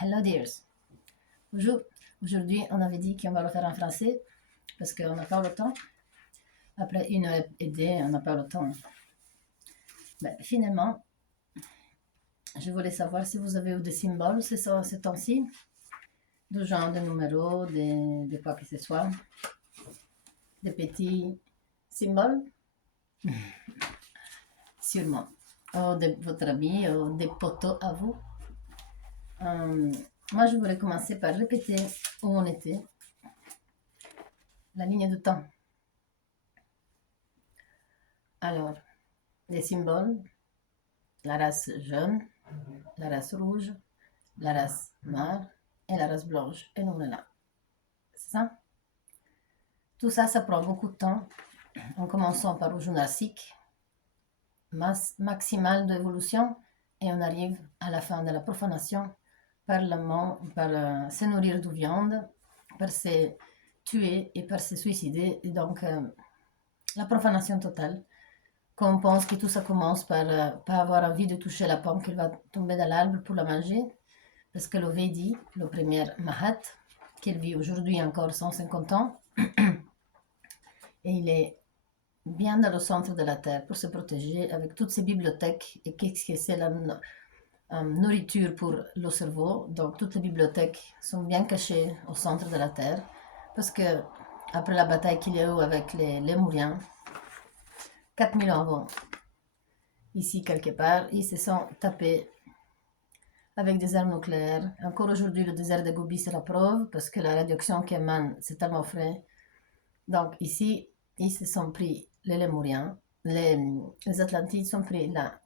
Hello dears. Bonjour. Aujourd'hui, on avait dit qu'on va le faire en français parce qu'on n'a pas le temps. Après 1 heure et demie, on n'a pas le temps. Finalement, je voulais savoir si vous avez eu des symboles ce temps-ci, du genre de numéros, de quoi que ce soit, des petits symboles, sûrement, ou de votre ami, ou des poteaux à vous. Moi, je voulais commencer par répéter où on était, la ligne de temps. Alors, les symboles, la race jaune, la race rouge, la race noire et la race blanche. Et nous, on est là. C'est ça? Tout ça, ça prend beaucoup de temps, en commençant par le Jurassique, masse maximale d'évolution, et on arrive à la fin de la profanation par se nourrir de viande, par se tuer et par se suicider. Et donc, la profanation totale. Qu'on pense que tout ça commence par pas avoir envie de toucher la pomme qui va tomber de l'arbre pour la manger, parce que le Vedi, le premier Mahat, qu'il vit aujourd'hui encore 150 ans, et il est bien dans le centre de la Terre pour se protéger avec toutes ces bibliothèques. Et qu'est-ce que c'est la nourriture pour le cerveau? Donc toutes les bibliothèques sont bien cachées au centre de la Terre, parce que après la bataille qu'il y a eu avec les Lémuriens, 4000 ans avant, ici quelque part, ils se sont tapés avec des armes nucléaires. Encore aujourd'hui, le désert de Gobi, c'est la preuve, parce que la radiation qui émane, c'est tellement frais. Donc ici, ils se sont pris, les Lémuriens, les Atlantides sont pris la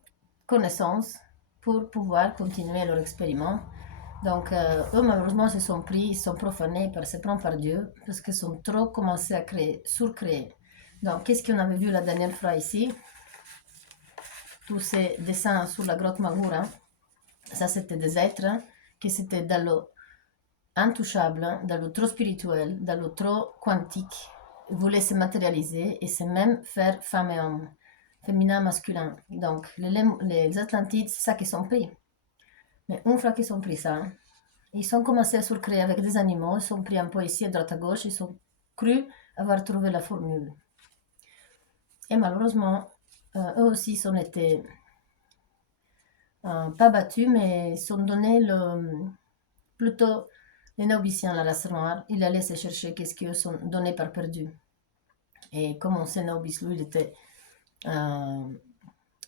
connaissance pour pouvoir continuer leur expériment. Donc eux, malheureusement, se sont pris, ils sont profanés, se prendre par Dieu, parce qu'ils sont trop commencés à créer, surcréer. Donc qu'est-ce qu'on avait vu la dernière fois ici? Tous ces dessins sur la grotte Magura, ça c'était des êtres qui c'était dans le intouchable, dans le trop spirituel, dans le trop quantique, voulaient se matérialiser et se même faire femme et homme, féminin, masculin. Donc les Atlantides, c'est ça qu'ils sont pris. Mais une fois qu'ils sont pris ça, ils ont commencé à se créer avec des animaux, ils sont pris un peu ici à droite à gauche, ils ont cru avoir trouvé la formule. Et malheureusement, eux aussi sont été pas battus, mais ils ont donné plutôt les Noobiciens, la race noire, il allait se chercher qu'est-ce qu'ils sont donnés par perdu. Et comme on sait, Nobis, lui, il était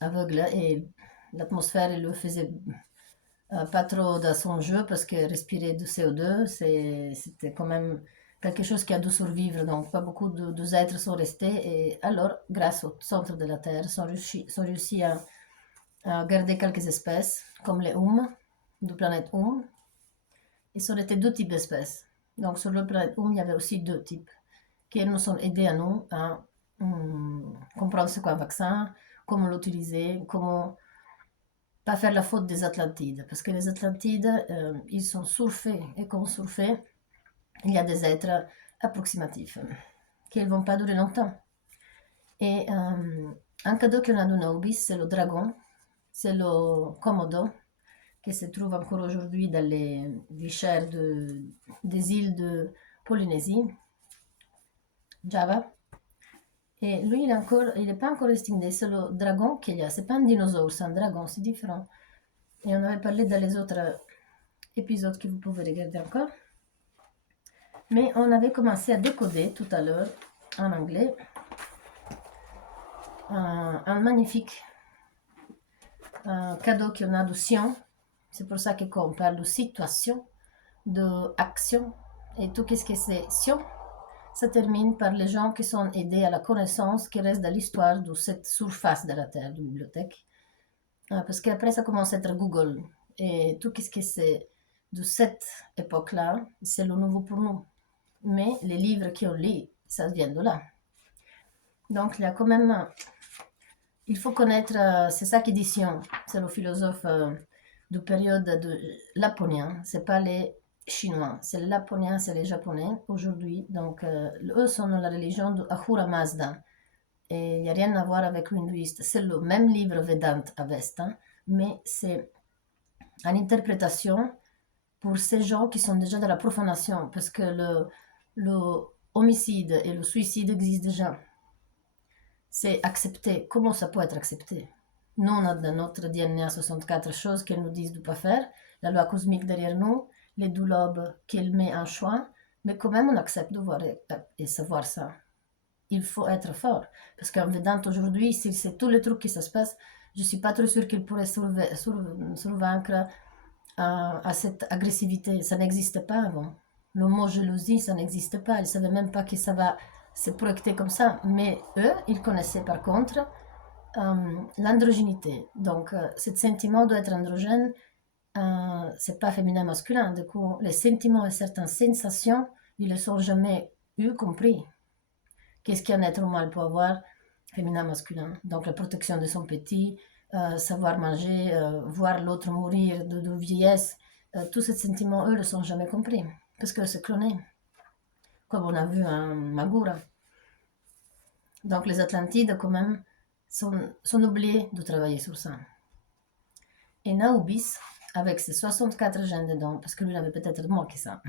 aveugle et l'atmosphère, il le faisait pas trop dans son jeu parce que respirer du CO2, c'était quand même quelque chose qui a dû survivre. Donc, pas beaucoup d'êtres sont restés. Et alors, grâce au centre de la Terre, sont réussi à garder quelques espèces, comme les du planète et ça aurait été 2 types d'espèces. Donc sur le planète il y avait aussi 2 types qui nous ont aidés à nous à comprendre ce qu'est un vaccin, comment l'utiliser, comment pas faire la faute des Atlantides. Parce que les Atlantides, ils sont surfaits et qu'on surfait, il y a des êtres approximatifs qui ne vont pas durer longtemps. Et un cadeau qu'on a de Nobis, c'est le dragon, c'est le Komodo, qui se trouve encore aujourd'hui dans les vichères des îles de Polynésie, Java. Et lui, il n'est pas encore extingué, c'est le dragon qu'il y a. C'est pas un dinosaure, c'est un dragon, c'est différent. Et on avait parlé dans les autres épisodes que vous pouvez regarder encore. Mais on avait commencé à décoder tout à l'heure en anglais un magnifique cadeau qu'on a de Sion. C'est pour ça que quand on parle de situation, d'action et tout ce que c'est Sion, ça termine par les gens qui sont aidés à la connaissance qui reste dans l'histoire de cette surface de la Terre, de bibliothèque. Parce qu'après, ça commence à être Google. Et tout ce que c'est de cette époque-là, c'est le nouveau pour nous. Mais les livres qu'on lit, ça vient de là. Donc, il y a quand même... Il faut connaître... c'est ça qui dit Sion. C'est le philosophe de période de laponien. C'est pas les chinois. C'est les laponiens, c'est les japonais aujourd'hui. Donc, eux sont dans la religion de Ahura Mazda. Et il n'y a rien à voir avec l'hindouiste. C'est le même livre Vedanta Avesta, mais c'est une interprétation pour ces gens qui sont déjà dans la profanation, parce que le homicide et le suicide existent déjà. C'est accepté. Comment ça peut être accepté? Nous, on a dans notre DNA 64 choses qu'elles nous disent de ne pas faire, la loi cosmique derrière nous, les 12 lobes qu'elle met en choix, mais quand même on accepte de voir et savoir ça. Il faut être fort, parce qu'en vedant aujourd'hui, si c'est tous les trucs qui se passent, je ne suis pas trop sûre qu'il pourrait survaincre à cette agressivité. Ça n'existait pas avant. Le mot jalousie, ça n'existe pas. Ils ne savaient même pas que ça va se projeter comme ça. Mais eux, ils connaissaient par contre l'androgynité. Donc, ce sentiment d'être androgène, c'est pas féminin masculin. Du coup, les sentiments et certaines sensations, ils ne sont jamais eu compris. Qu'est-ce qu'un être humain peut avoir féminin masculin? Donc, la protection de son petit, savoir manger, voir l'autre mourir de vieillesse, tous ces sentiments, eux, ne sont jamais compris, parce que c'est cloné, comme on a vu en Magura. Donc les Atlantides, quand même, sont oubliés de travailler sur ça. Et Naubis, avec ses 64 gènes dedans, parce que lui, il avait peut-être moins que ça,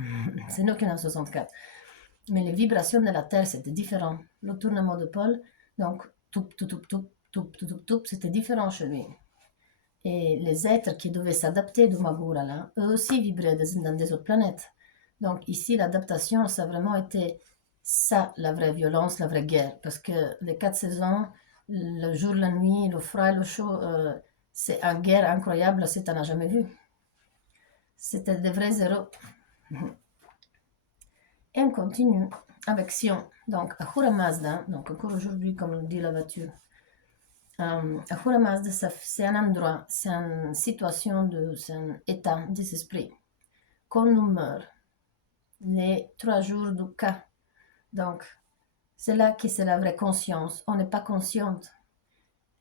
c'est nous qui en avons 64, mais les vibrations de la Terre, c'était différent. Le tournement de pôle, donc, c'était différent chez lui. Et les êtres qui devaient s'adapter de Magura, là, eux aussi vibraient dans des autres planètes. Donc ici, l'adaptation, ça a vraiment été ça, la vraie violence, la vraie guerre. Parce que les 4 saisons, le jour, la nuit, le froid et le chaud, c'est une guerre incroyable, c'est tu n'as jamais vu. C'était des vrais héros. Et on continue avec Sion. Donc, Ahura Mazda, donc encore aujourd'hui, comme on dit la voiture, Ahura Mazda, c'est un endroit, c'est une situation, c'est un état des esprits. Quand on meurt, les 3 jours du cas, donc c'est là que c'est la vraie conscience. On n'est pas consciente.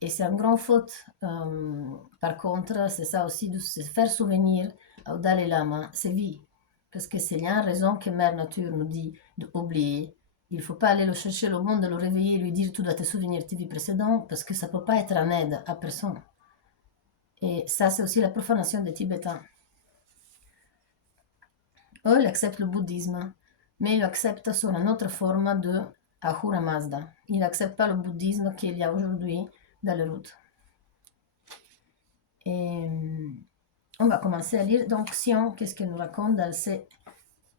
Et c'est une grande faute. Par contre, c'est ça aussi de se faire souvenir au Dalai Lama, c'est vie. Parce que c'est la raison que Mère Nature nous dit d'oublier. Il ne faut pas aller le chercher au monde, le réveiller et lui dire tu dois te souvenir de tes vies précédentes, parce que ça ne peut pas être en aide à personne. Et ça, c'est aussi la profanation des Tibétains. Eux, ils acceptent le bouddhisme, mais ils l'acceptent sous une autre forme de Ahura Mazda. Ils n'acceptent pas le bouddhisme qu'il y a aujourd'hui dans les routes. Et on va commencer à lire. Donc, Sion, qu'est-ce qu'elle nous raconte dans ces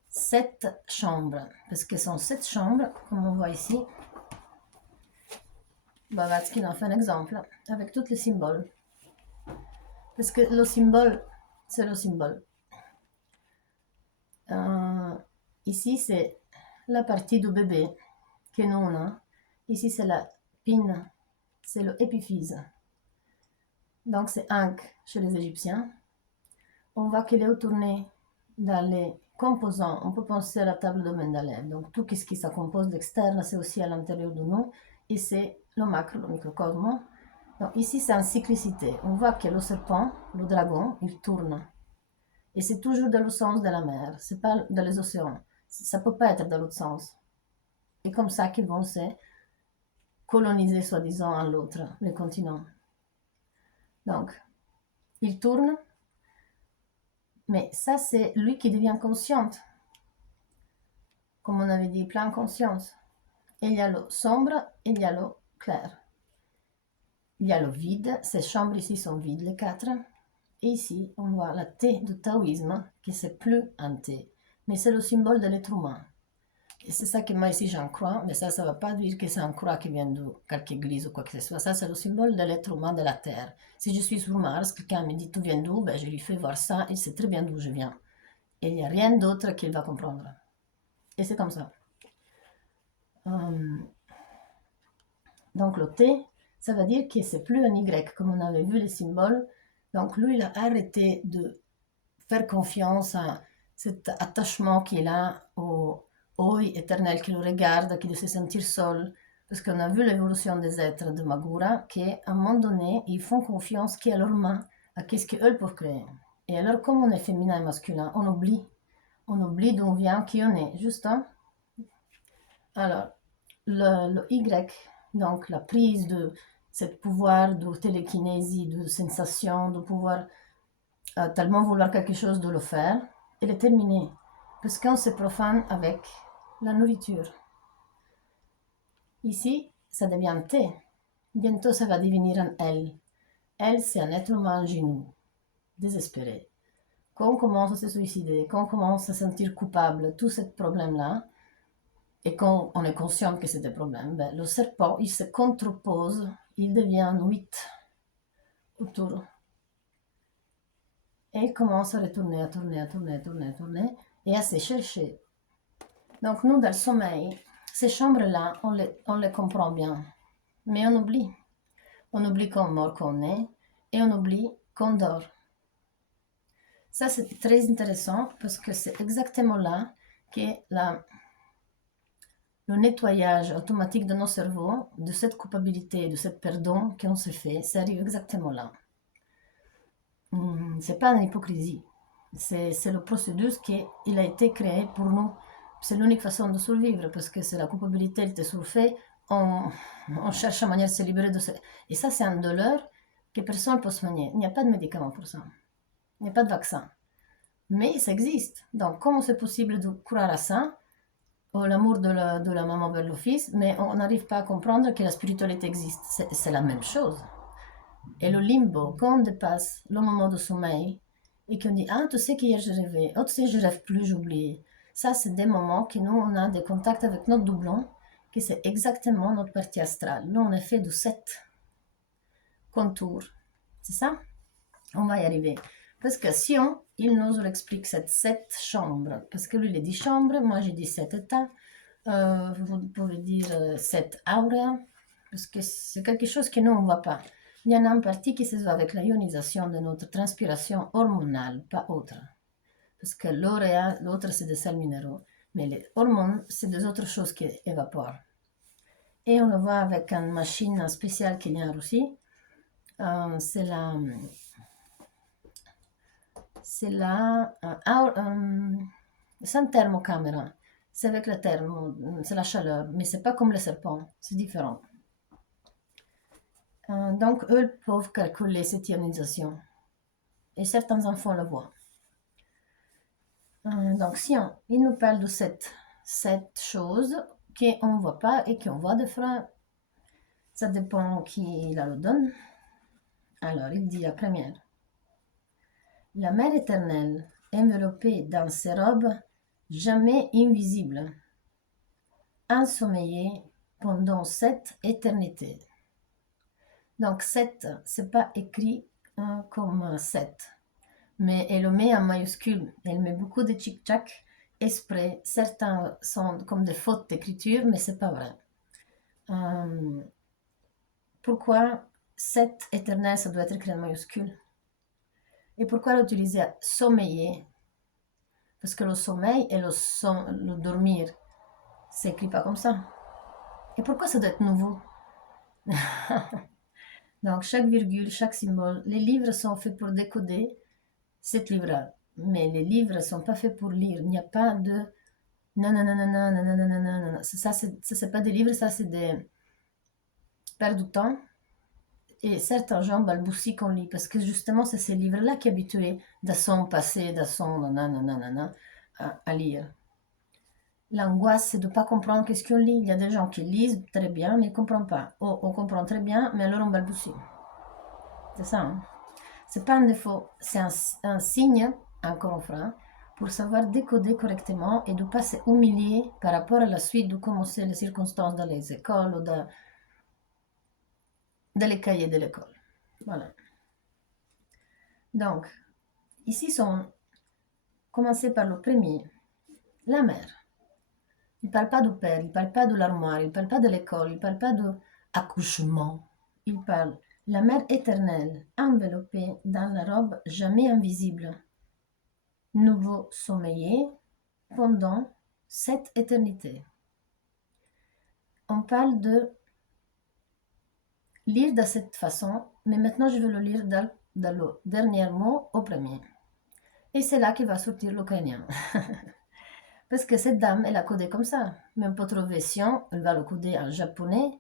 7 chambres? Parce que ce sont 7 chambres, comme on voit ici. Blavatsky en fait un exemple avec tous les symboles. Parce que le symbole, c'est le symbole. Ici, c'est la partie du bébé que nous on a. Ici, c'est la pine, c'est le épiphyse. Donc, c'est Ankh chez les Égyptiens. On voit qu'il est retourné dans les composants. On peut penser à la table de Mendeleev. Donc, tout ce qui se compose d'externe, c'est aussi à l'intérieur de nous. Et c'est le macro, le microcosme. Donc, ici, c'est en cyclicité. On voit que le serpent, le dragon, il tourne. Et c'est toujours dans le sens de la mer. C'est pas dans les océans. Ça peut pas être dans l'autre sens. Et comme ça qu'ils vont se coloniser, soi-disant, en l'autre, les continents. Donc, il tourne. Mais ça, c'est lui qui devient consciente. Comme on avait dit, plein conscience. Et il y a le sombre et il y a le clair. Il y a le vide. Ces chambres ici sont vides, les 4. Et ici, on voit la T du taoïsme, qui c'est plus un T. Mais c'est le symbole de l'être humain. Et c'est ça que moi ici j'en crois. Mais ça ne va pas dire que c'est un croix qui vient de quelque église ou quoi que ce soit. Ça, c'est le symbole de l'être humain de la Terre. Si je suis sur Mars, quelqu'un me dit tu viens d'où? Ben, je lui fais voir ça. Il sait très bien d'où je viens. Et il n'y a rien d'autre qu'il va comprendre. Et c'est comme ça. Donc le T, ça veut dire que c'est plus un Y, comme on avait vu les symboles. Donc lui, il a arrêté de faire confiance à cet attachement qu'il a au œil éternel qui le regarde, qui doit se sentir seul. Parce qu'on a vu l'évolution des êtres de Magura, qu'à un moment donné, ils font confiance qu'à leurs mains, à ce qu'eux peuvent créer. Et alors, comme on est féminin et masculin, on oublie. On oublie d'où on vient, qui on est, juste. Hein? Alors, le Y, donc la prise de ce pouvoir de télékinésie, de sensation, de pouvoir tellement vouloir quelque chose de le faire. elle est terminée. Parce qu'on se profane avec la nourriture. Ici, ça devient T. Bientôt, ça va devenir un L. Elle, c'est un être humain genou, désespéré. Quand on commence à se suicider, quand on commence à se sentir coupable, tout ce problème-là, et quand on est conscient que c'est des problèmes, ben, le serpent, il se contrepose, il devient 8 autour. Et il commence à retourner, à tourner, à tourner, à tourner, à tourner, et à se chercher. Donc nous, dans le sommeil, ces chambres-là, on les comprend bien, mais on oublie. On oublie qu'on est, et on oublie qu'on dort. Ça, c'est très intéressant parce que c'est exactement là que le nettoyage automatique de nos cerveaux, de cette culpabilité, de cette pardon qu'on se fait, ça arrive exactement là. C'est pas une hypocrisie. C'est le processus qui a été créé pour nous. C'est l'unique façon de survivre parce que c'est la culpabilité, elle te surfait, on cherche une manière de se libérer de ça. Et ça, c'est une douleur que personne ne peut soigner. Il n'y a pas de médicament pour ça. Il n'y a pas de vaccin. Mais ça existe. Donc, comment c'est possible de croire à ça, l'amour de la maman vers le fils, mais on n'arrive pas à comprendre que la spiritualité existe. C'est la même chose. Et le limbo, quand on dépasse le moment de sommeil, et qu'on dit, ah, tu sais qu'hier je rêvais, oh, tu sais, je rêve plus, j'oublie. Ça, c'est des moments que nous, on a des contacts avec notre doublon, que c'est exactement notre partie astrale. Nous, on est fait de 7 contours. C'est ça? On va y arriver. Parce que Sion, il nous explique cette 7 chambres. Parce que lui, il a dit chambres, moi j'ai dit 7 états. Vous pouvez dire 7 auras. Parce que c'est quelque chose que nous, on ne voit pas. Il y en a une partie qui se voit avec la ionisation de notre transpiration hormonale, pas autre. Parce que l'auréa, l'autre, c'est des sels minéraux. Mais les hormones, c'est des autres choses qui évaporent. Et on le voit avec une machine spéciale qu'il y a en Russie. C'est une thermocaméra. C'est avec la c'est la chaleur, mais c'est pas comme le serpent, c'est différent. Donc, eux peuvent calculer cette ionisation. Et certains enfants le voient. Donc, si il nous parle de cette chose qu'on ne voit pas et qu'on voit de fois, ça dépend qui la le donne. Alors, il dit la première. La mère éternelle, enveloppée dans ses robes, jamais invisibles, ensommeillée pendant 7 éternités. Donc 7, c'est pas écrit comme 7, mais elle le met en majuscule. Elle met beaucoup de tchic-tchac exprès. Certains sont comme des fautes d'écriture, mais c'est pas vrai. Pourquoi 7 éternel, ça doit être écrit en majuscule? Et pourquoi l'utiliser à sommeiller? Parce que le sommeil et le dormir, c'est écrit pas comme ça. Et pourquoi ça doit être nouveau? Donc, chaque virgule, chaque symbole, les livres sont faits pour décoder cette livre-là. Mais les livres ne sont pas faits pour lire. Il n'y a pas de nanana, nanana. Ça, c'est pas des livres, ça, c'est des perdre du temps. Et certains gens balbutient qu'on lit parce que justement, c'est ces livres-là qui sont habitués de son passé, de son nanana, à lire. L'angoisse, c'est de ne pas comprendre qu'est-ce qu'on lit. Il y a des gens qui lisent très bien, mais ils ne comprennent pas. Oh, on comprend très bien, mais alors on balbutie. C'est ça, hein? C'est pas un défaut, c'est un signe, encore une fois, pour savoir décoder correctement et de ne pas s'humilier par rapport à la suite de comment c'est les circonstances dans les écoles ou dans les cahiers de l'école. Voilà. Donc, ici sont commencer par le premier, la mère. Il ne parle pas du père, il ne parle pas de l'armoire, il ne parle pas de l'école, il ne parle pas de accouchement. Il parle la mère éternelle, enveloppée dans la robe jamais invisible, nouveau sommeiller pendant cette éternité. On parle de lire de cette façon, mais maintenant je vais le lire dans le dernier mot au premier. Et c'est là qu'il va sortir l'ukrainien. Parce que cette dame, elle a codé comme ça. Mais on peut trouver Sion, elle va le coder en japonais,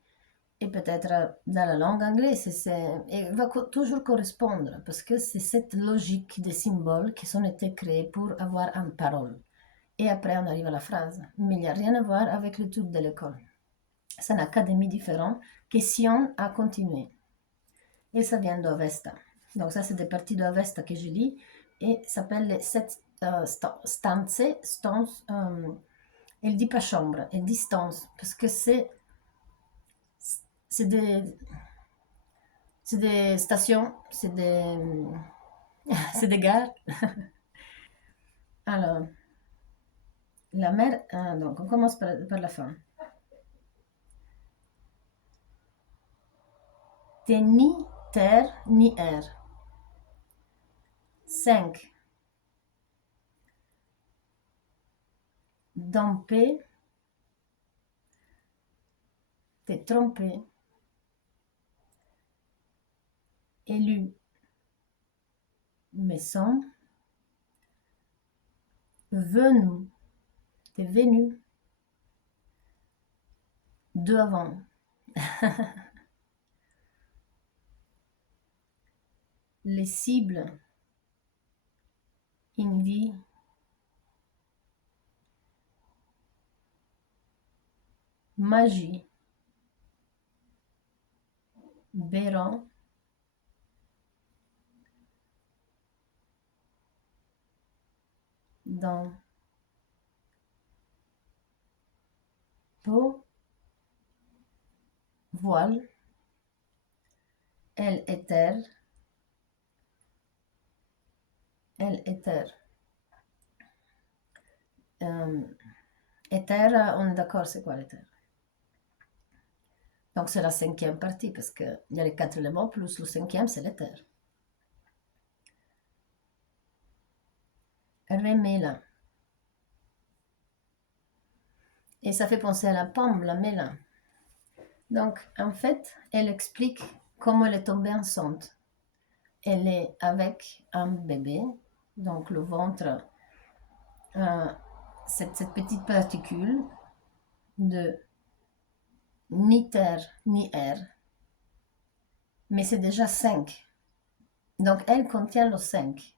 et peut-être dans la langue anglaise, et va toujours correspondre, parce que c'est cette logique des symboles qui ont été créés pour avoir une parole. Et après, on arrive à la phrase. Mais il n'y a rien à voir avec le truc de l'école. C'est une académie différente qui Sion a continué. Et ça vient d'Avesta. Donc ça, c'est des parties d'Avesta que je lis, et ça s'appelle les 7 stanze. Elle dit pas chambre, elle dit stanze, parce que c'est des stations, c'est des gares. Alors, la mer, donc on commence par la fin. T'es ni terre ni air. 5. Dompé, t'es trompé. Élu, mais sans. Venu, t'es venu. Deux avant. Les cibles, in vie. Magie, Béran. Dans peau, voile. Elle éther. Elle éther. Éther, on est d'accord, c'est quoi l'éther? Donc c'est la 5e partie, parce qu'il y a les 4 éléments, plus le 5e, c'est l'éther. Remela. Et ça fait penser à la pomme, la méla. Donc, en fait, elle explique comment elle est tombée enceinte. Elle est avec un bébé, donc le ventre, cette petite particule de ni terre ni air, mais c'est déjà 5. Donc, elle contient le 5.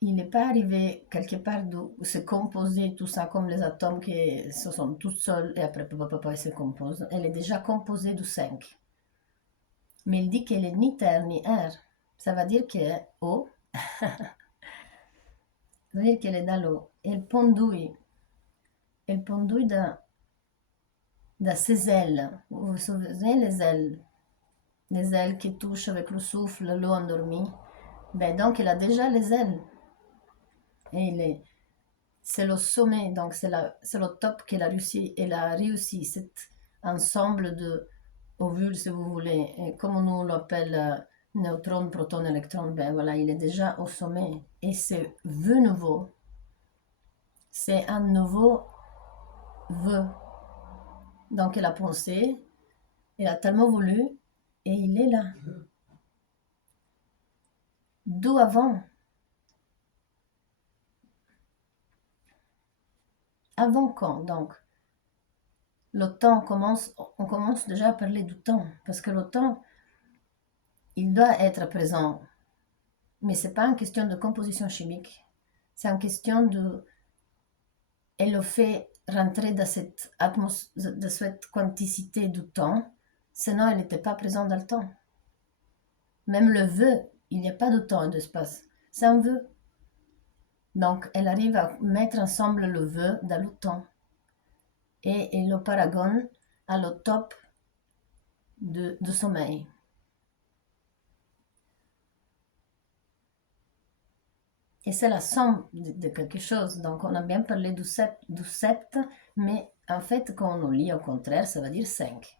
Il n'est pas arrivé quelque part d'où se composer tout ça comme les atomes qui se sont tous seuls et après papa se composent. Elle est déjà composée de 5. Mais il dit qu'elle est ni terre ni air. Ça veut dire qu'elle est eau. Ça veut dire qu'elle est dans l'eau. Elle pendouille. Elle pendouille dans ses ailes. Vous vous souvenez les ailes? Les ailes qui touchent avec le souffle l'eau endormie. Ben donc elle a déjà les ailes. Et c'est le sommet, donc c'est le top qu'elle a réussi. Elle a réussi cet ensemble de ovules, si vous voulez, et comme nous l'appelle neutron, proton, électron, ben voilà, il est déjà au sommet. Et c'est vœu nouveau. C'est un nouveau vœu. Donc elle a pensé, elle a tellement voulu, et il est là. D'où avant? Avant quand donc? Le temps commence, on commence déjà à parler du temps, parce que le temps, il doit être présent. Mais ce n'est pas une question de composition chimique, c'est une question de... Elle le fait rentrer dans de cette quanticité du temps, sinon elle n'était pas présente dans le temps. Même le vœu, il n'y a pas de temps et d'espace, c'est un vœu. Donc elle arrive à mettre ensemble le vœu dans le temps. Et le paragon à le top de sommeil. Et c'est la somme de quelque chose. Donc on a bien parlé du sept, mais en fait quand on lit au contraire, ça veut dire 5.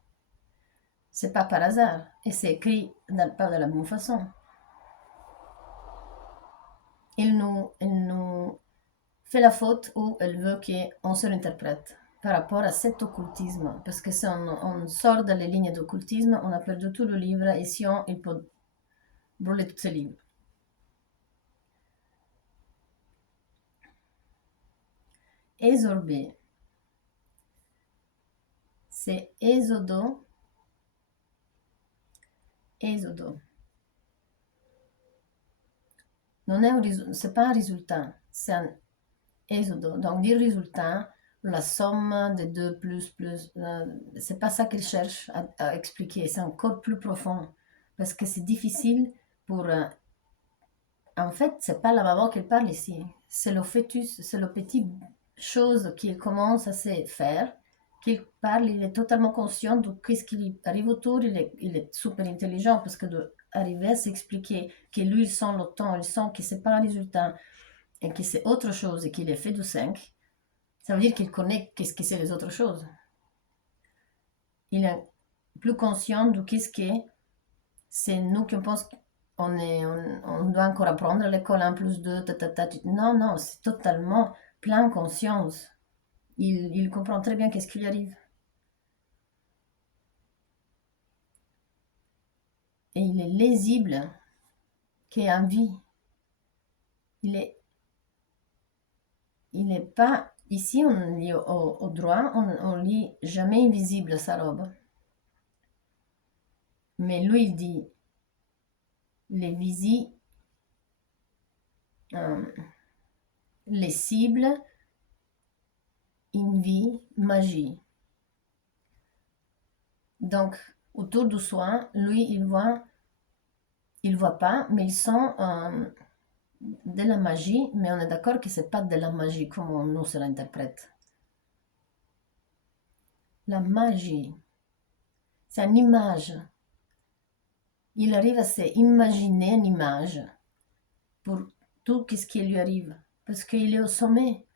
C'est pas par hasard. Et c'est écrit pas de la bonne façon. Elle nous fait la faute ou elle veut qu'on se l'interprète par rapport à cet occultisme. Parce que si on sort dans les lignes d'occultisme, on a perdu tout le livre et si il peut brûler tous ces livres. Ésorbé. C'est ésodo Esodo. C'est pas un résultat, c'est un esodo. Donc, dire résultat, la somme des deux plus, c'est pas ça qu'il cherche à expliquer, c'est encore plus profond. Parce que c'est difficile pour. En fait, c'est pas la maman qui parle ici, c'est le fœtus, c'est le petit chose qu'il commence à se faire, qu'il parle, il est totalement conscient de ce qui lui arrive autour, il est super intelligent parce que d'arriver à s'expliquer que lui, il sent le temps, il sent que c'est pas un résultat et que c'est autre chose et qu'il est fait de 5, ça veut dire qu'il connaît qu'est-ce que c'est les autres choses. Il est plus conscient de qu'est-ce que c'est nous qui pensons on doit encore apprendre à l'école 1 plus 2, non, non, c'est totalement plein conscience. Il comprend très bien qu'est-ce qui lui arrive. Et il est lisible qui est en vie. Il est pas... Ici, on lit au droit, on lit jamais invisible sa robe. Mais lui, il dit les visibles, les cibles, in vie, magie. Donc, autour de soi, lui, il voit pas, mais il sent de la magie, mais on est d'accord que c'est pas de la magie comme on nous se l'interprète. La magie, c'est une image. Il arrive à s'imaginer une image pour tout ce qui lui arrive, parce qu'il est au sommet.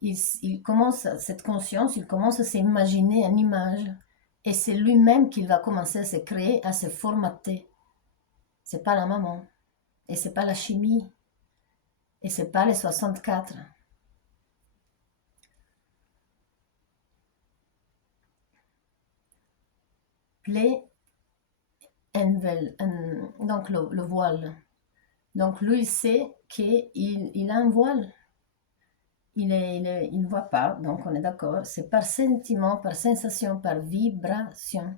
Il commence, cette conscience, il commence à s'imaginer une image, et c'est lui-même qui va commencer à se créer, à se formater. C'est pas la maman, et c'est pas la chimie, et c'est pas les 64. Play donc le voile. Donc lui, il sait qu'il a un voile. Il ne voit pas, donc on est d'accord. C'est par sentiment, par sensation, par vibration.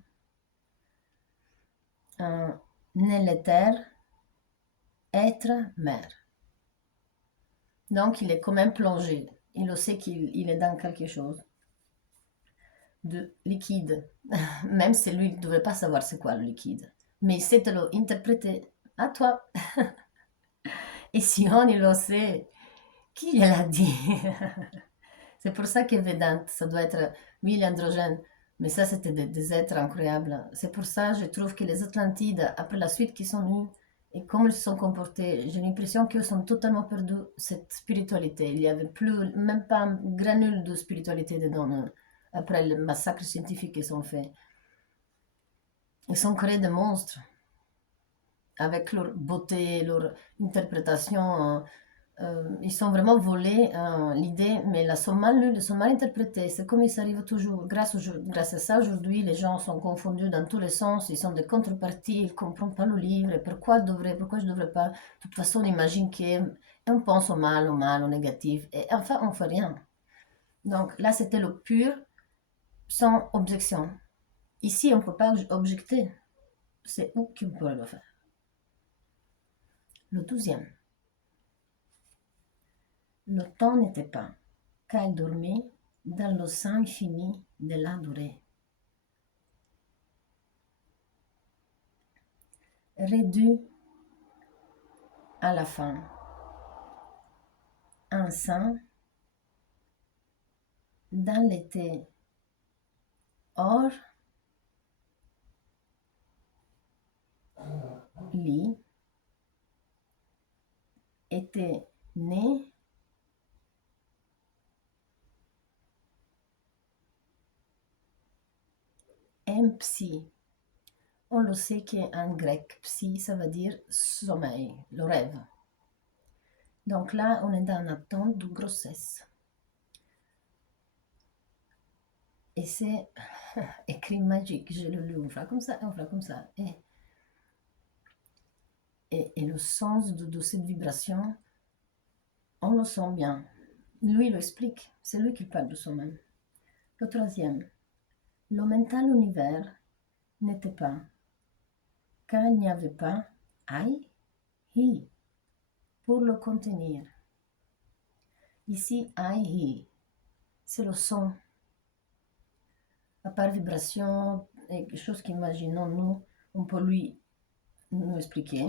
Un l'éther, être, mère. Donc il est quand même plongé. Il sait qu'il est dans quelque chose de liquide. Même si lui ne devrait pas savoir c'est quoi le liquide. Mais il sait te l'interpréter. À toi. Et si on il le sait, qui l'a dit? C'est pour ça que Vedant, ça doit être, oui, il est androgène, mais ça, c'était des êtres incroyables. C'est pour ça que je trouve que les Atlantides, après la suite qu'ils sont venus, et comment ils se sont comportés, j'ai l'impression qu'ils sont totalement perdus cette spiritualité. Il n'y avait plus, même pas un granule de spiritualité dedans, après le massacre scientifique qu'ils ont fait. Ils ont créé des monstres, avec leur beauté, leur interprétation. Ils sont vraiment volés l'idée, mais elles sont mal lues, elles sont mal interprétées. C'est comme il s'arrive toujours. Grâce à ça, aujourd'hui, les gens sont confondus dans tous les sens. Ils sont des contreparties, ils ne comprennent pas le livre. Pourquoi je ne devrais pas? De toute façon, on imagine qu'on pense au mal, au négatif. Et enfin, on ne fait rien. Donc là, c'était le pur, sans objection. Ici, on ne peut pas objecter. C'est où qu'on peut le faire. Le 12e. Le temps n'était pas, car il dormait dans le sein infini de la durée. Réduit à la fin, un sein dans l'été hors lit était né un psy. On le sait qu'en grec, psy, ça veut dire sommeil, le rêve. Donc là, on est dans l'attente de grossesse. Et c'est écrit magique, je le lis, on fera comme ça, on fera comme ça. Et le sens de cette vibration, on le sent bien. Lui, il l'explique, c'est lui qui parle de soi-même. Le 3e, le mental univers n'était pas car il n'y avait pas I, he pour le contenir. Ici, I, he, c'est le son. À part vibration et quelque chose qu'imaginons nous, on peut nous expliquer.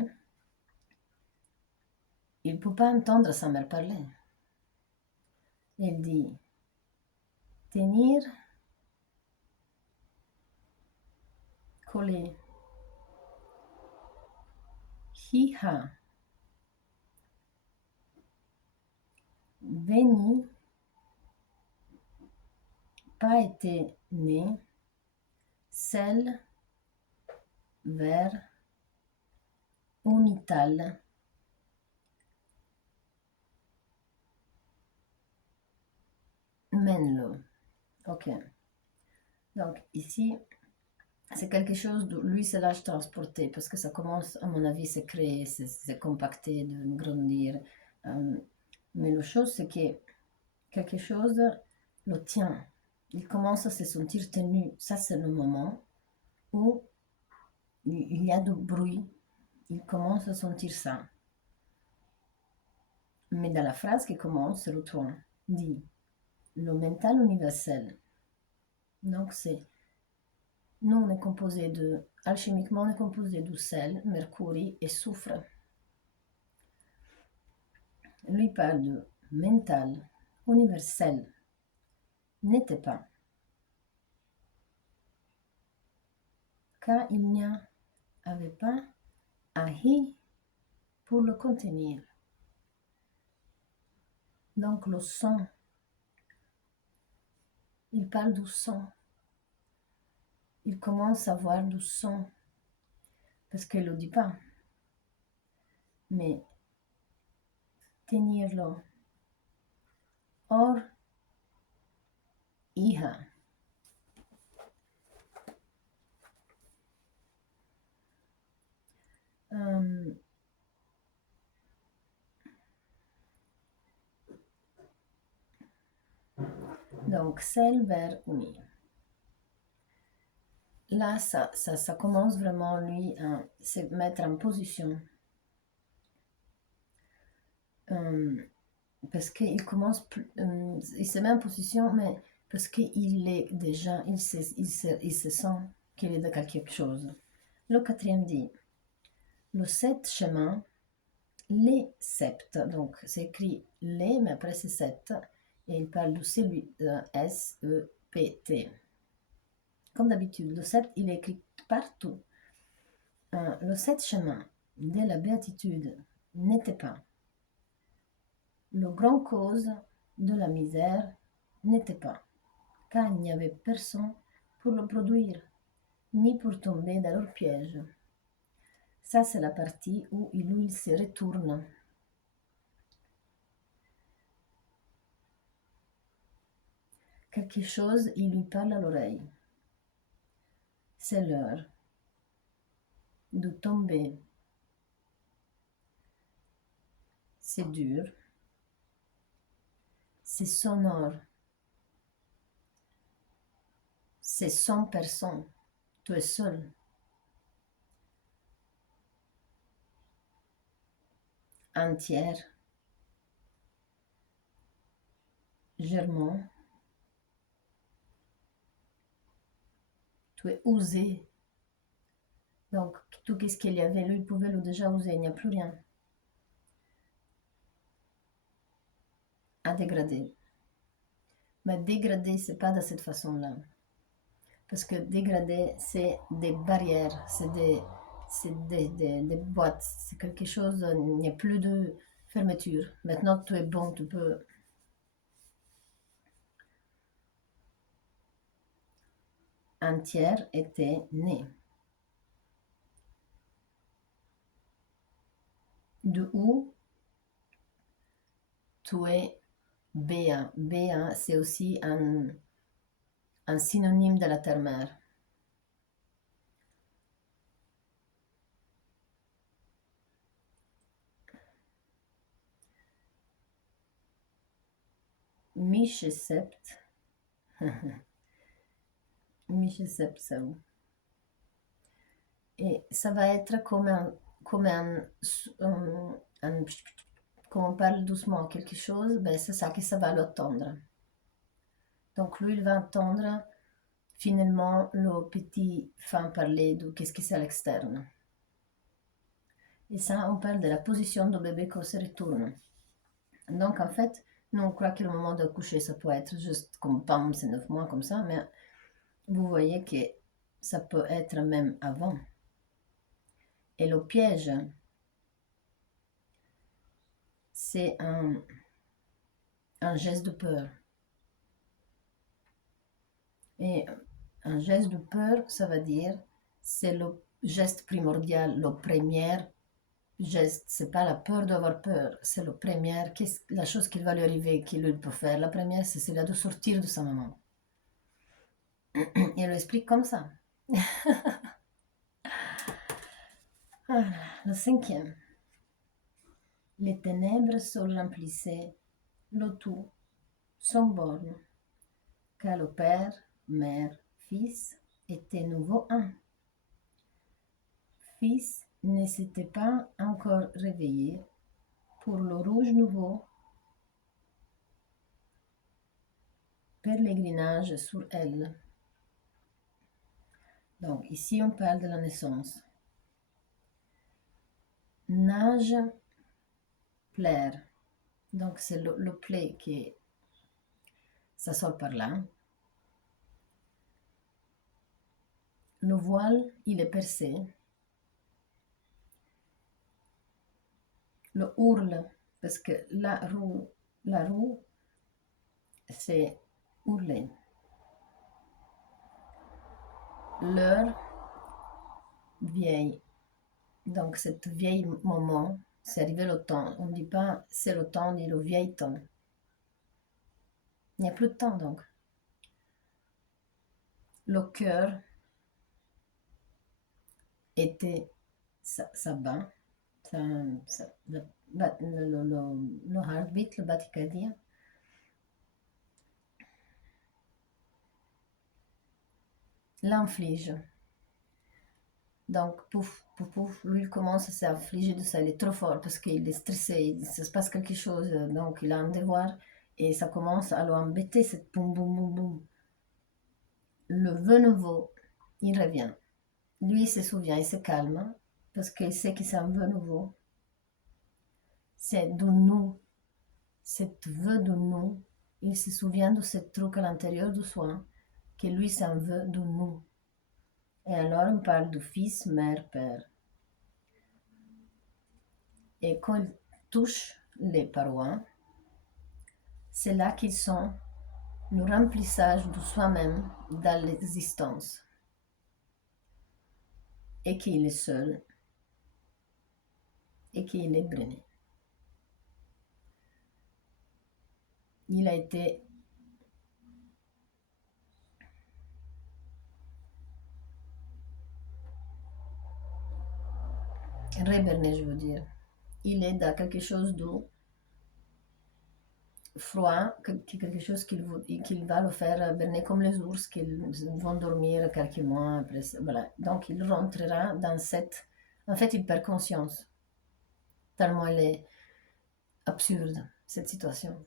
Il ne peut pas entendre sa mère parler. Il dit tenir, coller. Hi-ha. Veni, pas été né, celle, vers, unital. Mène-le. Ok. Donc ici, c'est quelque chose de lui se lâche transporter parce que ça commence, à mon avis, c'est créer, c'est compacter, de grandir. Mais la chose, c'est que quelque chose le tient. Il commence à se sentir tenu. Ça, c'est le moment où il y a du bruit. Il commence à sentir ça. Mais dans la phrase qui commence, c'est le ton. Dit le mental universel. Donc, c'est nous, on est composé de, alchimiquement, on est composé de sel, mercure et soufre. Lui parle de mental, universel, n'était pas. Car il n'y avait pas un hi pour le contenir. Donc le son, il parle du son. Il commence à voir du son, parce qu'il ne le dit pas. Mais tenir-le. Or, iha. Donc, celle vers uni. Là, ça commence vraiment, lui, à se mettre en position. Parce qu'il commence, il se met en position, mais parce qu'il est déjà, il se sent qu'il est de quelque chose. Le quatrième dit, le sept chemin, les sept, donc c'est écrit les, mais après c'est sept, et il parle de celui S-E-P-T. Comme d'habitude, le sept, il est écrit partout. Le sept chemin de la béatitude n'était pas. Le grand cause de la misère n'était pas, car il n'y avait personne pour le produire, ni pour tomber dans leur piège. Ça, c'est la partie où il se retourne. Quelque chose, il lui parle à l'oreille. C'est l'heure de tomber. C'est dur. C'est sonore. C'est sans personne. Tu es seul. Entière. Germain. Tu es osé. Donc, tout ce qu'il y avait, lui, il pouvait le déjà oser. Il n'y a plus rien à dégrader. Mais dégrader, c'est pas de cette façon-là. Parce que dégrader, c'est des barrières, c'est des boîtes, c'est quelque chose, il n'y a plus de fermeture. Maintenant, tu es bon, tu peux. Entière était née. De où tu es béat. Béat, c'est aussi un synonyme de la terre-mère. Michesept. Michesept, c'est où? Et ça va être comme on parle doucement quelque chose, ben c'est ça que ça va l'entendre. Donc lui, il va entendre finalement le petit femme parler de qu'est-ce que c'est à l'externe. Et ça, on parle de la position du bébé quand se retourne. Donc en fait, nous on croit que le moment de coucher, ça peut être juste comme pam, c'est 9 mois comme ça, mais vous voyez que ça peut être même avant. Et le piège, c'est un geste de peur. Et un geste de peur, ça veut dire, c'est le geste primordial, le premier geste. C'est pas la peur d'avoir peur, c'est le premier, la chose qui va lui arriver, qu'il peut faire. La première, c'est celle de sortir de sa maman. Et elle l'explique comme ça. Voilà, le cinquième. Les ténèbres se remplissaient, le tout sans borne, car le Père, Mère, Fils étaient nouveau un. Fils ne s'était pas encore réveillé pour le rouge nouveau pèlerinage sur elle. Donc ici on parle de la naissance. Nage, plaire. Donc c'est le play qui ça sort par là. Le voile, il est percé. Le hurle, parce que la roue, c'est hurler. L'heure vieille. Donc cette vieille moment, c'est arrivé le temps. On ne dit pas c'est le temps, on dit le vieil temps. Il n'y a plus de temps donc. Le cœur était, ça bat, le heartbeat, le batticardien. L'inflige. Donc, pouf, pouf, pouf, lui, il commence à s'affliger de ça. Il est trop fort parce qu'il est stressé, il se passe quelque chose, donc il a un devoir et ça commence à l'embêter, cette boum, boum, boum, boum. Le vœu nouveau, il revient. Lui, il se souvient, il se calme parce qu'il sait que c'est un vœu nouveau. C'est de nous, cette vœu de nous. Il se souvient de ce truc à l'intérieur de soi, que lui, c'est un vœu de nous. Et alors, on parle de fils, mère, père. Et quand il touche les parois, c'est là qu'ils sont le remplissage de soi-même dans l'existence. Et qu'il est seul. Et qu'il est brûlé. Il a été réberné, je veux dire. Il est dans quelque chose de froid, quelque chose qu'il va le faire berner comme les ours, qu'ils vont dormir quelques mois après. Voilà. Donc il rentrera dans cette... En fait, il perd conscience, tellement elle est absurde, cette situation.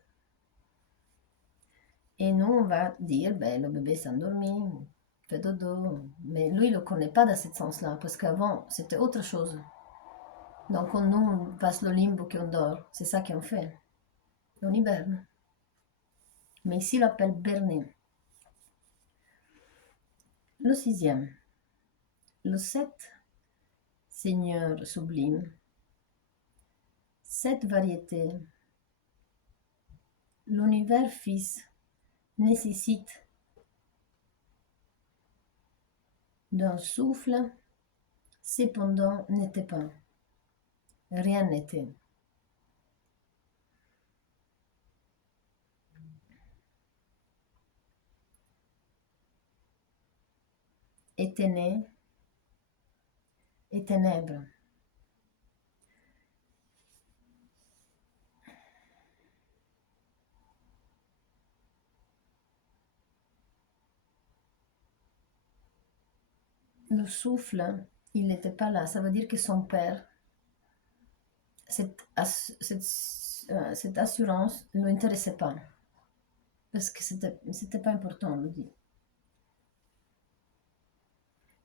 Et nous, on va dire, ben, le bébé s'est endormi, fait dodo. Mais lui, il ne le connaît pas dans ce sens-là, parce qu'avant, c'était autre chose. Donc, nous, on passe le limbo qu'on dort. C'est ça qu'on fait. On hiberne. Mais ici, il l'appelle berner. Le sixième. Le 7, Seigneur sublime. 7 variétés. L'univers fils nécessite d'un souffle, cependant n'était pas. Rien n'était. Était né, et ténèbres. Le souffle, il n'était pas là. Ça veut dire que son père, cette assurance ne l'intéressait pas. Parce que c'était pas important, on le dit.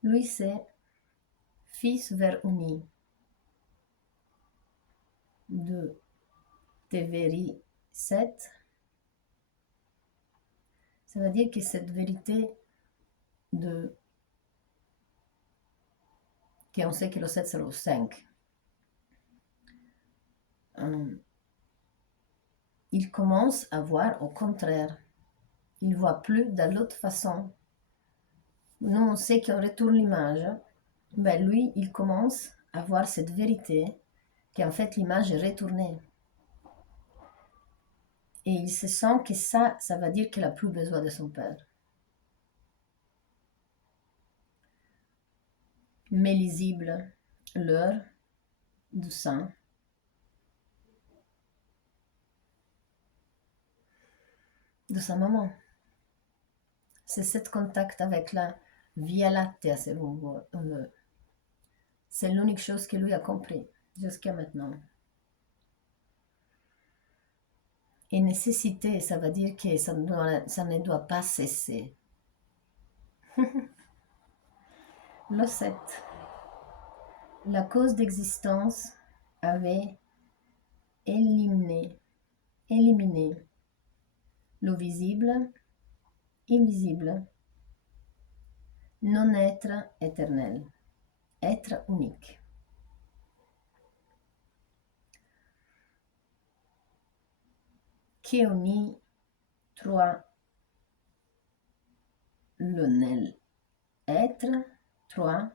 Lui, c'est fils vers uni de Teveri 7. Ça veut dire que cette vérité de qu'on sait que le 7 c'est le 5. Il commence à voir au contraire. Il ne voit plus de l'autre façon. Nous, on sait qu'on retourne l'image. Ben lui, il commence à voir cette vérité, qu'en fait l'image est retournée. Et il se sent que ça va dire qu'il n'a plus besoin de son père. Mais lisible, l'heure du sang. De sa maman. C'est ce contact avec la Via Lactea, c'est c'est l'unique chose que lui a compris jusqu'à maintenant. Et nécessité, ça veut dire que ça ne doit pas cesser. Le 7. La cause d'existence avait éliminé le visible, invisible, non-être éternel, être unique. Qui unit trois le nel être, trois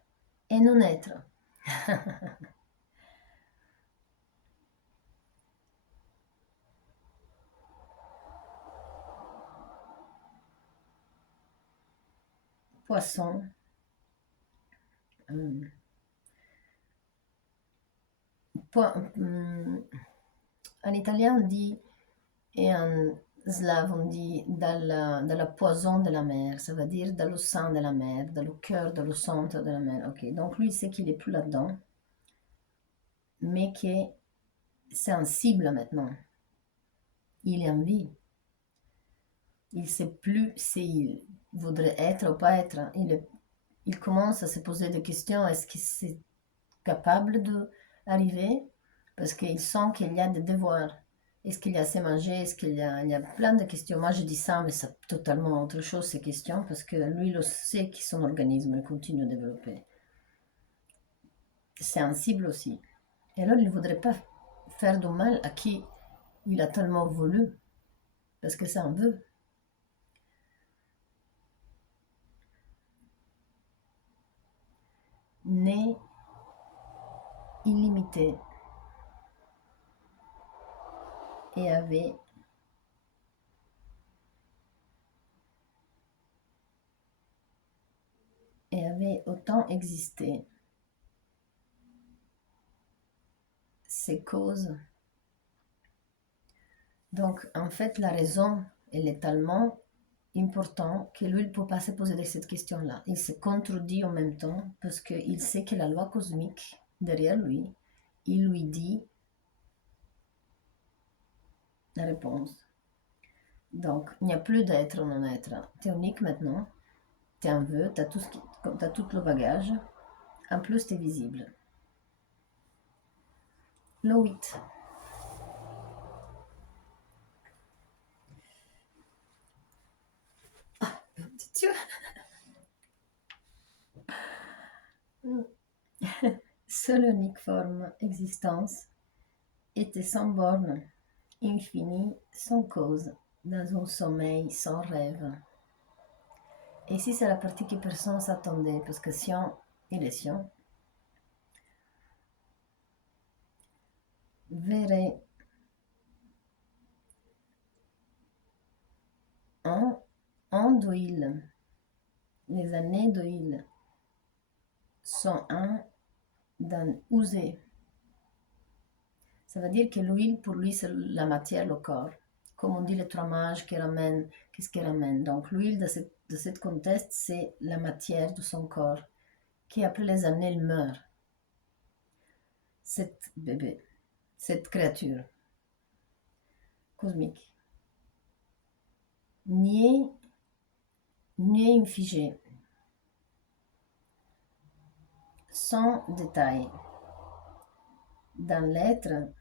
et non-être. Poisson. En italien, on dit, et en slave, on dit dans la poison de la mer, ça veut dire dans le sang de la mer, dans le cœur, dans le centre de la mer. Ok, donc lui, il sait qu'il n'est plus là-dedans, mais que c'est sensible maintenant. Il est en vie. Il ne sait plus s'il voudrait être ou pas être. Il commence à se poser des questions. Est-ce qu'il est capable d'arriver? Parce qu'il sent qu'il y a des devoirs. Est-ce qu'il y a assez manger? Est-ce qu'il y a plein de questions? Moi, je dis ça, mais c'est totalement autre chose, ces questions, parce que lui, il sait que son organisme continue à développer. C'est sensible aussi. Et alors, il ne voudrait pas faire du mal à qui il a tellement voulu, parce que ça en veut. Né illimité et avait autant existé. Ces causes. Donc, en fait, la raison, elle est tellement importante que lui, il ne peut pas se poser cette question-là. Il se contredit en même temps parce qu'il sait que la loi cosmique, derrière lui, il lui dit la réponse. Donc, il n'y a plus d'être ou non-être. Tu es unique maintenant. Tu es un vœu, tu as tout le bagage. En plus, tu es visible. Le 8. Seule unique forme existence était sans borne, infinie, sans cause, dans un sommeil sans rêve. Et ici, c'est la partie que personne s'attendait, parce que Sion et les Sion verraient en d'huile. Les années d'huile sont un d'un usé. Ça veut dire que l'huile, pour lui, c'est la matière, le corps. Comme on dit les trois mages qui ramènent, qu'est-ce qu'ils ramènent? Donc l'huile de cette conteste, c'est la matière de son corps. qui après les années il meurt. Cet bébé, cette créature cosmique, n'y est figé, sans détail. Dans l'être,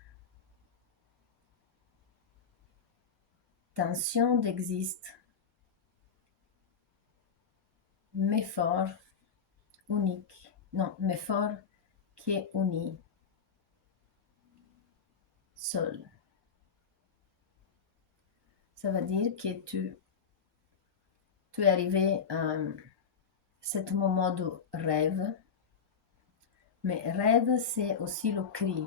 tension d'existe, mais fort, unique, non, mais fort qui est uni, seul. Ça veut dire que tu es arrivé à ce moment de rêve, mais rêve c'est aussi le cri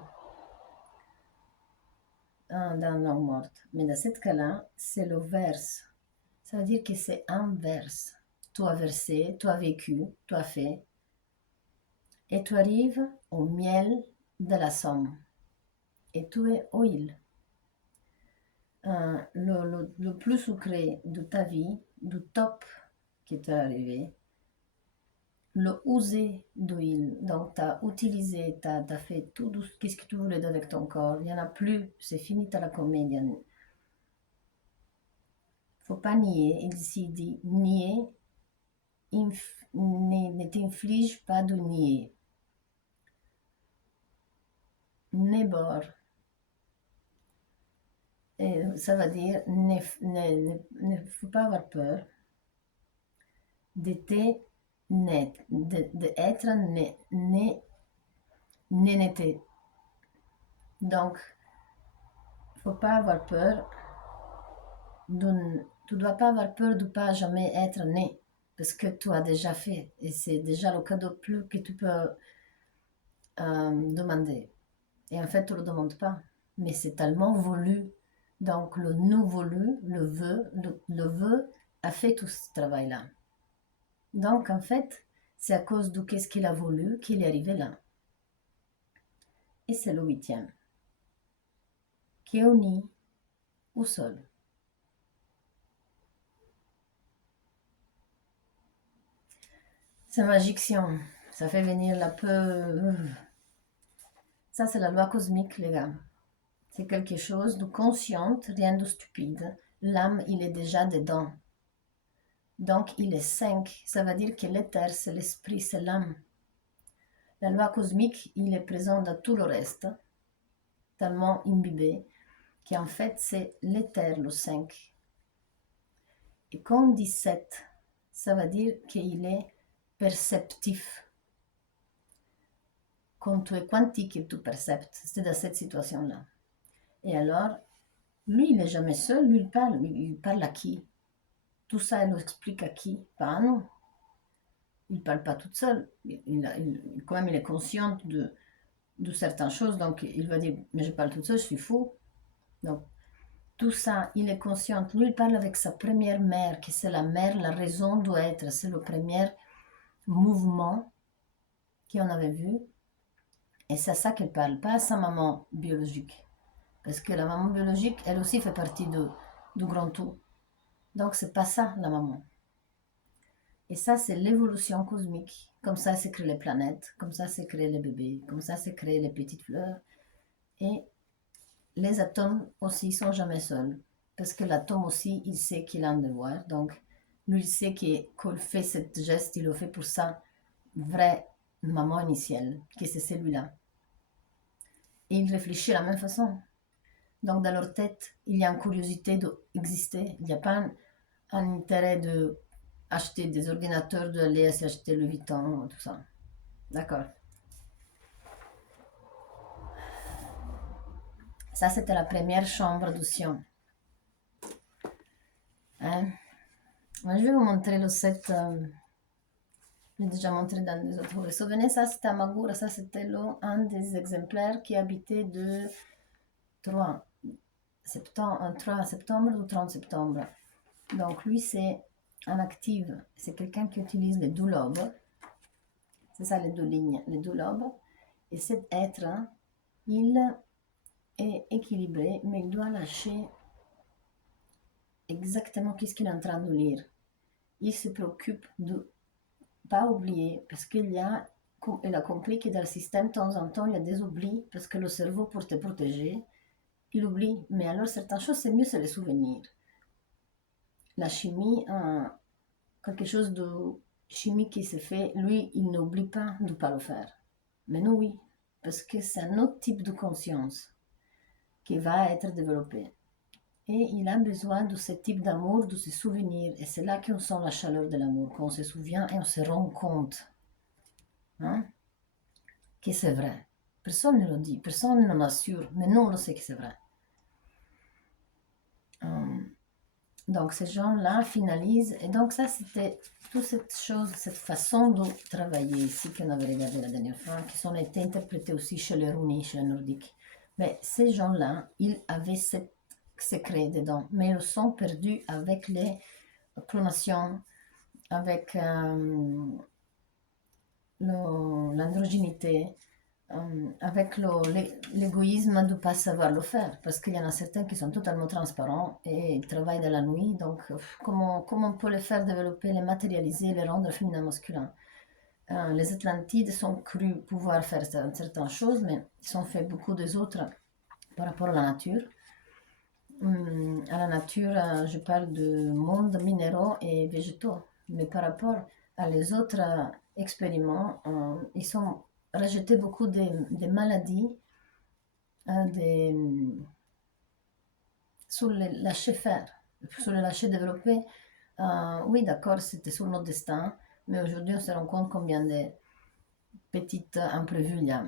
dans la morte. Mais dans ce cas-là, c'est le verse. Ça veut dire que c'est un verse. Tu as versé, tu as vécu, tu as fait. Et tu arrives au miel de la somme. Et tu es huile. Le plus sucré de ta vie, du top qui t'est arrivé, le user d'huile. Donc, tu as utilisé, tu as fait tout ce que tu voulais avec ton corps. Il n'y en a plus, c'est fini, tu as la comédie. Il ne faut pas nier. Ici, il dit nier, ne t'inflige pas de nier. Nebor. Et ça veut dire ne faut pas avoir peur d'être net, d'être nénété. Donc, il ne faut pas avoir peur. Tu ne dois pas avoir peur de ne pas jamais être né, parce que tu as déjà fait, et c'est déjà le cadeau plus que tu peux demander. Et en fait, tu ne le demandes pas, mais c'est tellement voulu. Donc, le nous voulu, le vœu a fait tout ce travail-là. Donc, en fait, c'est à cause de qu'est-ce qu'il a voulu qu'il est arrivé là. Et c'est le 8e, qui est uni au sol. C'est magique, ça fait venir la peur. Ça, c'est la loi cosmique, les gars. C'est quelque chose de conscient, rien de stupide. L'âme, il est déjà dedans. Donc, il est 5. Ça veut dire que l'éther, c'est l'esprit, c'est l'âme. La loi cosmique, il est présent dans tout le reste, tellement imbibé, qu'en fait, c'est l'éther, le 5. Et quand on dit 7, ça veut dire qu'il est perceptif. Quand tu es quantique et tu perceptes, c'est dans cette situation-là. Et alors, lui, il n'est jamais seul, lui, il parle à qui? Tout ça, il explique à qui? Pas à nous. Il ne parle pas toute seule. Quand même, il est conscient de certaines choses, donc il va dire, mais je parle toute seule, je suis fou. Donc, tout ça, il est conscient. Lui, il parle avec sa première mère, qui c'est la mère, la raison d'être. C'est le premier mouvement qu'on avait vu. Et c'est à ça qu'elle parle, pas à sa maman biologique. Parce que la maman biologique, elle aussi fait partie du grand tout. Donc, c'est pas ça, la maman. Et ça, c'est l'évolution cosmique. Comme ça, c'est créé les planètes, comme ça, c'est créé les bébés, comme ça, c'est créé les petites fleurs. Et les atomes aussi sont jamais seuls. Parce que l'atome aussi, il sait qu'il a un devoir. Donc, lui, il sait qu'il fait ce geste, il le fait pour sa vraie maman initiale, que c'est celui-là. Et il réfléchit de la même façon. Donc, dans leur tête, il y a une curiosité d'exister. Il n'y a pas un intérêt d'acheter des ordinateurs, d'aller acheter le Vuitton, tout ça. D'accord. Ça, c'était la première chambre du Sion. Hein? Moi, je vais vous montrer le set. J'ai déjà montré dans les autres. Vous vous souvenez, ça, c'était à Magura. Ça, c'était un des exemplaires qui habitait de 3 septembre ou 30 septembre. Donc, lui, c'est un actif. C'est quelqu'un qui utilise les 2 lobes. C'est ça, les 2 lignes, les 2 lobes. Et cet être, il est équilibré, mais il doit lâcher exactement qu'est-ce qu'il est en train de lire. Il se préoccupe de ne pas oublier, parce qu'il y a il a compris que dans le système, de temps en temps, il y a des oublis, parce que le cerveau, pour te protéger, il oublie. Mais alors, certaines choses, c'est mieux, c'est les souvenirs. La chimie, quelque chose de chimique qui se fait, lui, il n'oublie pas de ne pas le faire. Mais nous, oui, parce que c'est un autre type de conscience qui va être développé. Et il a besoin de ce type d'amour, de se souvenir. Et c'est là qu'on sent la chaleur de l'amour, qu'on se souvient et on se rend compte que c'est vrai. Personne ne le dit, personne ne l'assure, mais nous, on le sait que c'est vrai. Donc, ces gens-là finalisent. Et donc, ça, c'était toute cette chose, cette façon de travailler ici qu'on avait regardé la dernière fois, qui sont été interprétés aussi chez les Runi, chez les Nordiques. Mais ces gens-là, ils avaient ce secret dedans, mais ils le sont perdus avec les clonations, avec l'androgynité, avec l'égoïsme de ne pas savoir le faire, parce qu'il y en a certains qui sont totalement transparents et ils travaillent de la nuit, donc comment on peut les faire développer, les matérialiser, les rendre féminins masculins. Les Atlantides sont crus pouvoir faire certaines choses, mais ils ont fait beaucoup des autres par rapport à la nature. À la nature, je parle de monde minéraux et végétaux, mais par rapport à les autres expériments, ils sont rejetés beaucoup des maladies sur le lâcher faire, sur le lâcher développer. Oui, d'accord, c'était sur notre destin, mais aujourd'hui on se rend compte combien de petites imprévus il y a.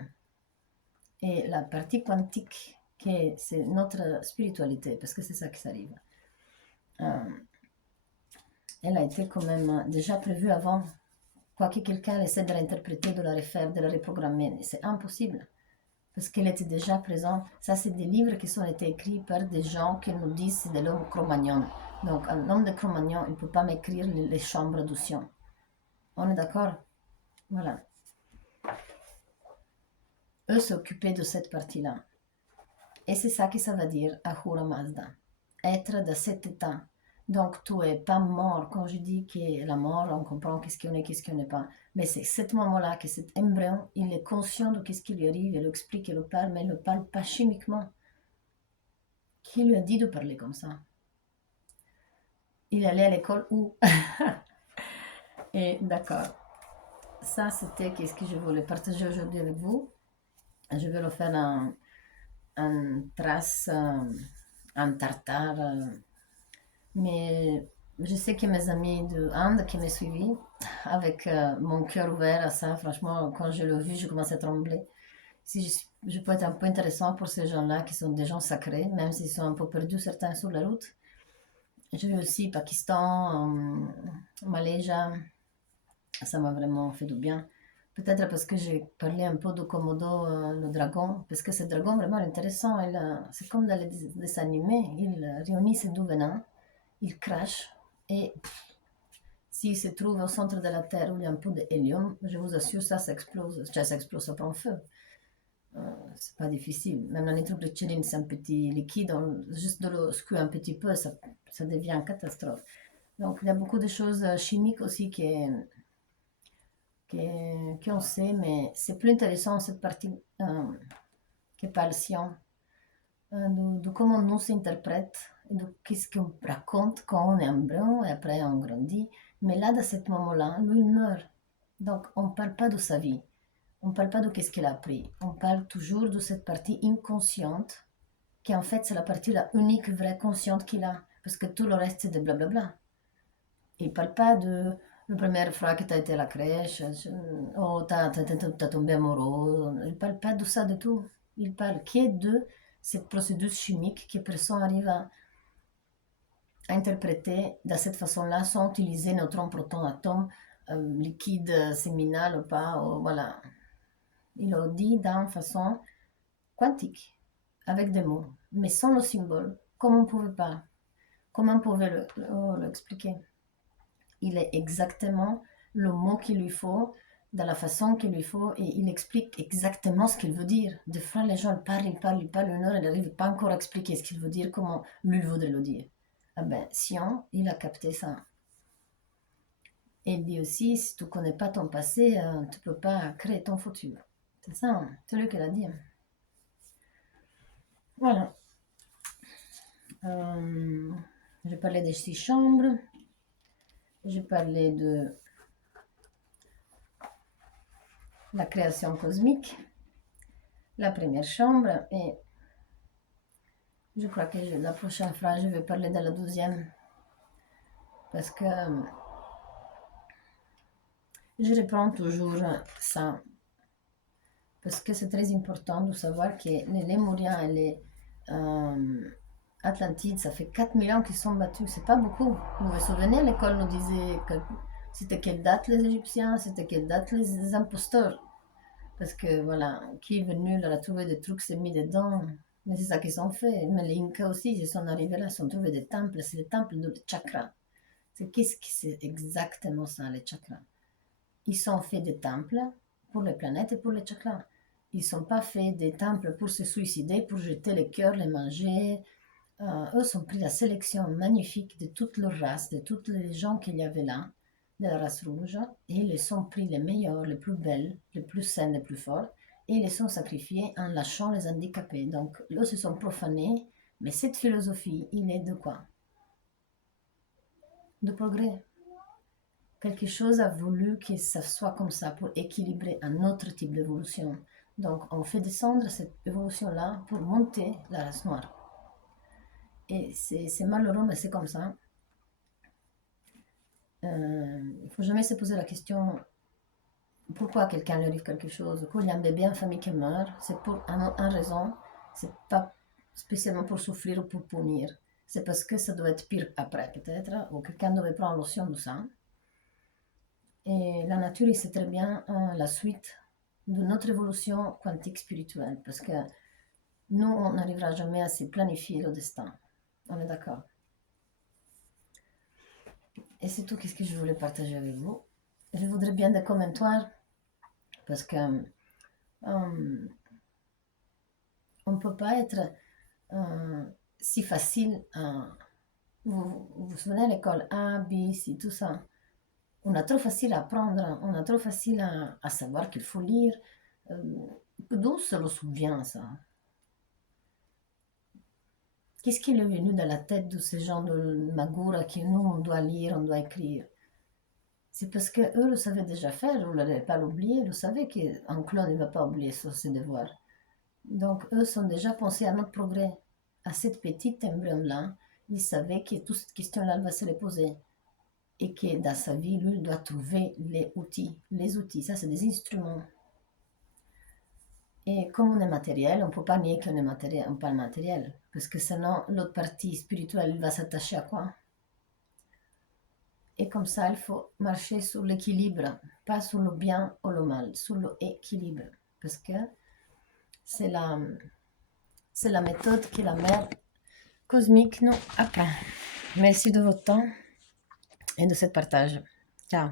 Et la partie quantique, c'est notre spiritualité, parce que c'est ça qui s'arrive. Elle a été quand même déjà prévue avant. Quoi que quelqu'un essaie de l'interpréter, de la refaire, de la reprogrammer, c'est impossible. Parce qu'elle était déjà présente. Ça, c'est des livres qui ont été écrits par des gens qui nous disent c'est de l'homme Cro-Magnon. Donc, un homme de Cro-Magnon, il ne peut pas m'écrire les chambres du Sion. On est d'accord? Voilà. Eux s'occupaient de cette partie-là. Et c'est ça que ça veut dire Ahura Mazda. Être dans cet état. Donc, tu n'es pas mort. Quand je dis que la mort, on comprend qu'est-ce qu'on est, qu'est-ce qu'on n'est pas. Mais c'est ce moment-là que cet embryon, il est conscient de ce qui lui arrive, il l'explique, il le parle, mais il ne le parle pas chimiquement. Qui lui a dit de parler comme ça? Il allait à l'école où? Et d'accord. Ça, c'était ce que je voulais partager aujourd'hui avec vous. Je vais le faire en trace, en tartare. Mais je sais que mes amis de Inde qui m'ont suivi, avec mon cœur ouvert à ça, franchement, quand je l'ai vu, je commençais à trembler. Si je peux être un peu intéressant pour ces gens-là qui sont des gens sacrés, même s'ils sont un peu perdus certains sur la route. J'ai vu aussi Pakistan, Malaisie, ça m'a vraiment fait du bien. Peut-être parce que j'ai parlé un peu de Komodo, le dragon, parce que ce dragon vraiment intéressant. C'est comme dans les dessins animés, il réunit ses deux venins, il crache, et s'il se trouve au centre de la Terre où il y a un peu d'hélium, je vous assure, ça explose. Ça explose, ça prend feu. C'est pas difficile. Même la nitroglycérine, c'est un petit liquide, juste de l'eau secouer un petit peu, ça devient une catastrophe. Donc il y a beaucoup de choses chimiques aussi qu'on sait, mais c'est plus intéressant cette partie que parle Sion, de comment nous s'interprète, de qu'est-ce qu'on raconte quand on est embryon et après on grandit. Mais là, dans ce moment-là, lui, il meurt. Donc on ne parle pas de sa vie. On ne parle pas de qu'est-ce qu'il a appris. On parle toujours de cette partie inconsciente, qui en fait c'est la partie la unique vraie consciente qu'il a. Parce que tout le reste c'est de blablabla. Il ne parle pas de la première fois que tu as été à la crèche, oh, tu as tombé amoureux. Il ne parle pas de ça du tout. Il parle que de cette procédure chimique que personne arrive à interpréter de cette façon-là sans utiliser neutron, proton, atome, liquide séminal ou pas. Voilà. Il le dit d'une façon quantique, avec des mots, mais sans le symbole, comme on ne pouvait pas. Comment on pouvait l'expliquer? Il est exactement le mot qu'il lui faut, de la façon qu'il lui faut, et il explique exactement ce qu'il veut dire. Des fois, les gens parlent, une heure, ils n'arrivent pas encore à expliquer ce qu'il veut dire, comment lui voudrait le dire. Ah ben, Sion, il a capté ça. Et il dit aussi, si tu ne connais pas ton passé, tu ne peux pas créer ton futur. C'est ça, hein, c'est lui qui l'a dit. Voilà. J'ai parlé des 6 chambres. J'ai parlé de la création cosmique, la première chambre, et je crois que la prochaine phrase, je vais parler de la 12e, parce que je reprends toujours ça, parce que c'est très important de savoir que les Lémuriens et les Atlantides, ça fait 4000 ans qu'ils sont battus, c'est pas beaucoup. Vous vous souvenez, l'école nous disait que c'était quelle date les Égyptiens, c'était quelle date les imposteurs. Parce que voilà, qui est venu, leur a trouvé des trucs, s'est mis dedans. Mais c'est ça qu'ils ont fait. Mais les Incas aussi, ils sont arrivés là, ils ont trouvé des temples. C'est les temples de chakras. Qu'est-ce que c'est exactement ça, les chakras? Ils ont fait des temples pour les planètes et pour les chakras. Ils ne sont pas fait des temples pour se suicider, pour jeter les cœurs, les manger. Eux ont pris la sélection magnifique de toutes leurs races, de tous les gens qu'il y avait là, de la race rouge, et ils les ont pris les meilleurs, les plus belles, les plus saines, les plus fortes, et ils les ont sacrifiés en lâchant les handicapés. Donc, eux se sont profanés, mais cette philosophie, il est de quoi? De progrès. Quelque chose a voulu que ça soit comme ça pour équilibrer un autre type d'évolution. Donc, on fait descendre cette évolution-là pour monter la race noire. Et c'est malheureux, mais c'est comme ça. Il ne faut jamais se poser la question pourquoi quelqu'un lui arrive quelque chose. Quand il y a un bébé en famille qui meurt, c'est pour une raison. C'est pas spécialement pour souffrir ou pour punir. C'est parce que ça doit être pire après, peut-être, ou quelqu'un devait prendre notion de ça. Et la nature, il sait très bien la suite de notre évolution quantique spirituelle, parce que nous, on n'arrivera jamais à se planifier le destin. On est d'accord? Et c'est tout ce que je voulais partager avec vous. Je voudrais bien des commentaires, parce que on ne peut pas être si facile. Vous vous souvenez, l'école A, B, C, tout ça. On a trop facile à apprendre, on a trop facile à savoir qu'il faut lire. D'où se le souvient, ça? Qu'est-ce qui est venu dans la tête de ces gens de Magura que nous, on doit lire, on doit écrire? C'est parce qu'eux le savaient déjà faire, vous ne l'avez pas oublié, vous savez qu'un clone ne va pas oublier ses devoirs. Donc, eux sont déjà pensés à notre progrès. À cette petite embryon-là, ils savaient que toute cette question-là va se les poser. Et que dans sa vie, lui, il doit trouver les outils. Les outils, ça, c'est des instruments. Et comme on est matériel, on ne peut pas nier qu'on est matériel, on parle matériel. Parce que sinon, l'autre partie spirituelle, il va s'attacher à quoi? Et comme ça, il faut marcher sur l'équilibre, pas sur le bien ou le mal, sur l'équilibre. Parce que c'est la méthode que la mère cosmique nous apprend. Merci de votre temps et de ce partage. Ciao.